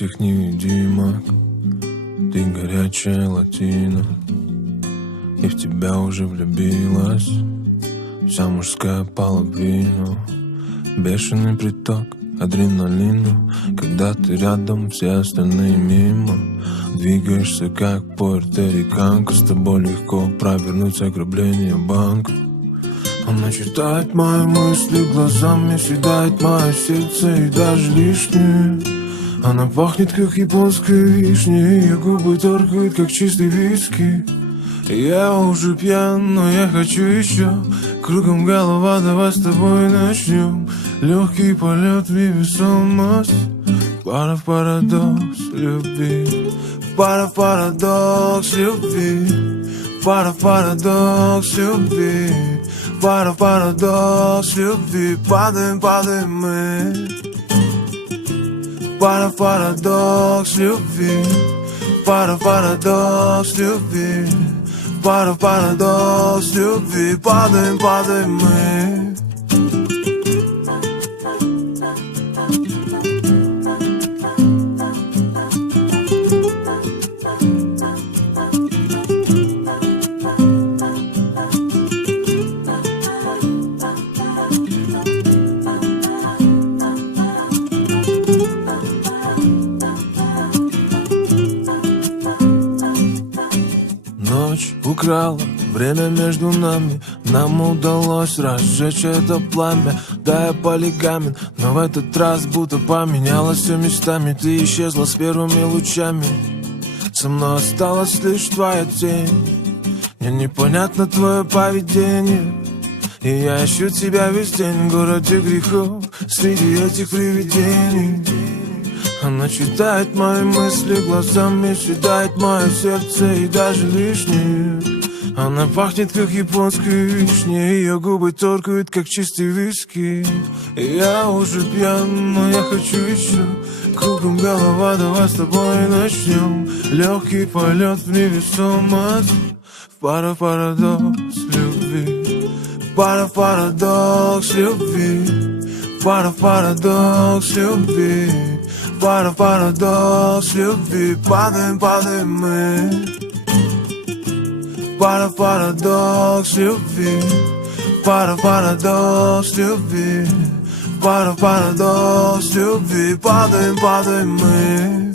этих невидимок. Ты горячая латина, и в тебя уже влюбилась вся мужская половина. Бешеный приток адреналина, когда ты рядом, все остальные мимо. Двигаешься как пуэрториканка, с тобой легко провернуть ограбление банка. Она читает мои мысли глазами, съедает мое сердце и даже лишнее. Она пахнет как японская вишня, ее губы торкают как чистый виски. Я уже пьян, но я хочу еще. Кругом голова, давай с тобой начнем. Легкий полет в невесомость. Пара в парадокс любви. Пара в парадокс любви. Пара в парадокс любви. Пара в парадокс любви. Падаем, падаем мы. Пара в парадокс любви. Пара в парадокс любви. Пара в парадокс любви. Падаем, падаем мы. Ночь украла время между нами. Нам удалось разжечь это пламя. Да, я полигамен, но в этот раз будто поменялось все местами. Ты исчезла с первыми лучами. Со мной осталась лишь твоя тень. Мне непонятно твое поведение, и я ищу тебя весь день в городе грехов, среди этих привидений. Она читает мои мысли глазами, съедает мое сердце и даже лишнее. Она пахнет как японская вишня, ее губы торкают как чистый виски. И я уже пьян, но я хочу еще. Кругом голова, давай с тобой начнем. Легкий полет в невесомость. Пара в парадокс любви. Пара в парадокс любви. Пара в парадокс любви. Пара в парадокс любви. Падаем, падаем мы. Пара в парадокс любви. Пара в парадокс любви. Пара в парадокс любви. Падаем, падаем мы.